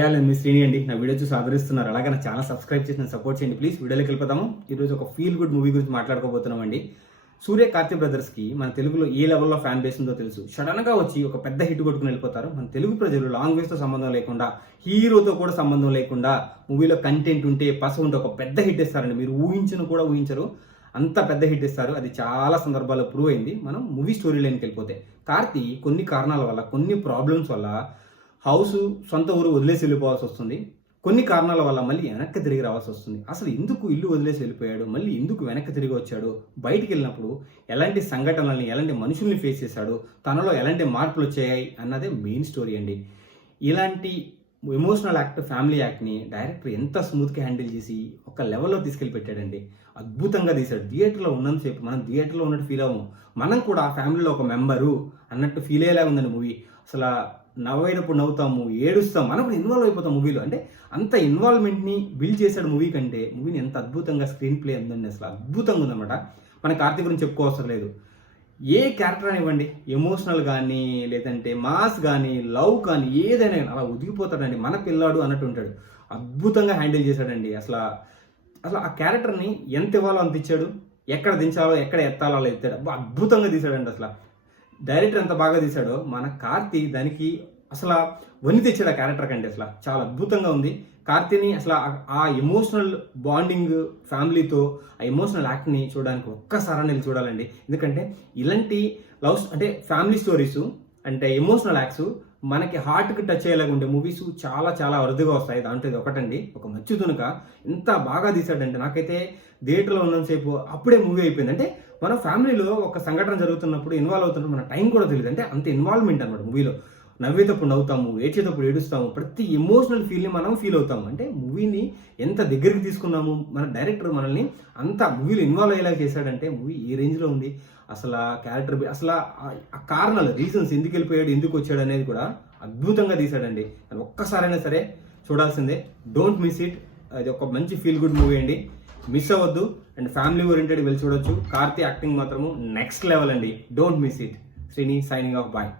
మీ శ్రీని అండి. నా వీడియో చూసి ఆదరిస్తున్నారు, అలాగే నా ఛానల్ సబ్స్క్రైబ్ చేసి సపోర్ట్ చేయండి ప్లీజ్. వీడియోలోకి వెళ్ళిపోతాము. ఈరోజు ఒక ఫీల్ గుడ్ మూవీ గురించి మాట్లాడుకోబోతున్నాం అండి. సూర్య కార్తీ బ్రదర్స్ కి మన తెలుగులో ఏ లెవెల్లో ఫ్యాన్ బేస్ ఉందో తెలుసు. సడన్ గా వచ్చి ఒక పెద్ద హిట్ కొట్టుకుని వెళ్ళిపోతారు. మన తెలుగు ప్రజలు లాంగ్వేజ్ తో సంబంధం లేకుండా, హీరోతో కూడా సంబంధం లేకుండా మూవీలో కంటెంట్ ఉంటే పస ఉంటే ఒక పెద్ద హిట్ ఇస్తారండి. మీరు కూడా ఊహించరు అంత పెద్ద హిట్ ఇస్తారు. అది చాలా సందర్భాల్లో ప్రూవ్ అయింది. మనం మూవీ స్టోరీ లైన్కి వెళ్ళిపోతే, కార్తీ కొన్ని కారణాల వల్ల, కొన్ని ప్రాబ్లమ్స్ వల్ల హౌస్ సొంత ఊరు వదిలేసి వెళ్ళిపోవాల్సి వస్తుంది. కొన్ని కారణాల వల్ల మళ్ళీ వెనక్కి తిరిగి రావాల్సి వస్తుంది. అసలు ఎందుకు ఇల్లు వదిలేసి వెళ్ళిపోయాడు, మళ్ళీ ఎందుకు వెనక్కి తిరిగి వచ్చాడు, బయటికి వెళ్ళినప్పుడు ఎలాంటి సంఘటనల్ని, ఎలాంటి మనుషుల్ని ఫేస్ చేశాడు, తనలో ఎలాంటి మార్పులు వచ్చాయి అన్నదే మెయిన్ స్టోరీ అండి. ఇలాంటి ఎమోషనల్ యాక్ట్, ఫ్యామిలీ యాక్ట్ని డైరెక్టర్ ఎంత స్మూత్గా హ్యాండిల్ చేసి ఒక లెవెల్లో తీసుకెళ్ళి పెట్టాడండి. అద్భుతంగా తీశాడు. థియేటర్లో ఉన్నంతసేపు మనం థియేటర్లో ఉన్నట్టు ఫీల్ అవ్వము, మనం కూడా ఆ ఫ్యామిలీలో ఒక మెంబరు అన్నట్టు ఫీల్ అయ్యేలా ఉందండి మూవీ. అసలు నవ్వేటప్పుడు నవ్వుతాము, ఏడుస్తాం, మనం కూడా ఇన్వాల్వ్ అయిపోతాం మూవీలో. అంటే అంత ఇన్వాల్వ్మెంట్ని బిల్డ్ చేశాడు మూవీ కంటే. మూవీని ఎంత అద్భుతంగా స్క్రీన్ ప్లే ఉందండి, అసలు అద్భుతంగా ఉందన్నమాట. మన కార్తీ గురించి చెప్పుకోవసరం లేదు. ఏ క్యారెక్టర్ అనివ్వండి, ఎమోషనల్ కానీ, లేదంటే మాస్ కానీ, లవ్ కానీ, ఏదైనా అలా ఒదిగిపోతాడండి. మన పిల్లాడు అన్నట్టు ఉంటాడు. అద్భుతంగా హ్యాండిల్ చేశాడండి. అసలు ఆ క్యారెక్టర్ని ఎంత ఇవ్వాలో అంత ఇచ్చాడు, ఎక్కడ దించాలో ఎక్కడ ఎత్తాలో అలా ఎత్తాడు. అద్భుతంగా తీశాడండి. అసలు డైరెక్టర్ ఎంత బాగా తీశాడో, మన కార్తీ దానికి అసలు వని తెచ్చాడు ఆ క్యారెక్టర్ కంటే. అసలు చాలా అద్భుతంగా ఉంది. కార్తీని అసలు ఆ ఎమోషనల్ బాండింగ్ ఫ్యామిలీతో, ఆ ఎమోషనల్ యాక్ట్ని చూడడానికి ఒక్కసారి వెళ్ళి చూడాలండి. ఎందుకంటే ఇలాంటి లవ్స్ అంటే ఫ్యామిలీ స్టోరీస్ అంటే ఎమోషనల్ యాక్ట్స్ మనకి హార్ట్కి టచ్ అయ్యేలాగా ఉండే మూవీస్ చాలా చాలా అరుదుగా వస్తాయి. దాంట్లో ఇది ఒకటండి. ఒక మచ్చు తునక ఎంత బాగా తీశాడంటే, నాకైతే థియేటర్లో ఉన్నంతసేపు అప్పుడే మూవీ అయిపోయింది. అంటే మన ఫ్యామిలీలో ఒక సంఘటన జరుగుతున్నప్పుడు ఇన్వాల్వ్ అవుతున్నప్పుడు మన టైం కూడా తెలియదు. అంటే అంత ఇన్వాల్వ్మెంట్ అనమాట మూవీలో. నవ్వేటప్పుడు నవ్వుతాము, ఏడ్చేటప్పుడు ఏడుస్తాము, ప్రతి ఎమోషనల్ ఫీల్ని మనం ఫీల్ అవుతాము. అంటే మూవీని ఎంత దగ్గరికి తీసుకున్నాము, మన డైరెక్టర్ మనల్ని అంత మూవీలో ఇన్వాల్వ్ అయ్యేలా చేశాడంటే మూవీ ఏ రేంజ్లో ఉంది. అసలు ఆ క్యారెక్టర్, అసలు ఆ కారణాలు, రీజన్స్, ఎందుకు వెళ్ళిపోయాడు, ఎందుకు వచ్చాడు అనేది కూడా అద్భుతంగా తీశాడండి. అది ఒక్కసారైనా సరే చూడాల్సిందే. Don't miss it. అది ఒక మంచి ఫీల్ గుడ్ మూవీ అండి, మిస్ అవ్వద్దు. అండ్ ఫ్యామిలీ ఓరియంటెడ్ వెళ్ళి చూడొచ్చు. కార్తీ యాక్టింగ్ మాత్రము నెక్స్ట్ లెవెల్ అండి. Don't miss it. Srini signing off, bye.